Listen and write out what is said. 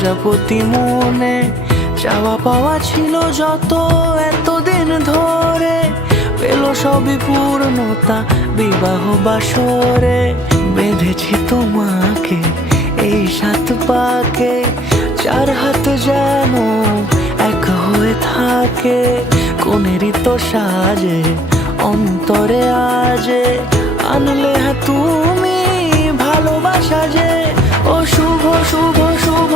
প্রজাপতি মনে চাওয়া পাওয়া ছিল যত এতদিন ধরে, পেল সবই পূর্ণতা বিবাহ বাসরে। বেঁধেছি তোমাকে এই 7 পাকে, 4 হাত যেন এক হয়ে থাকে। কোনেরই তো সাজে অন্তরে আজে আনলে হ্যাঁ তুমি ভালোবাসা যে। ও শুভ শুভ শুভ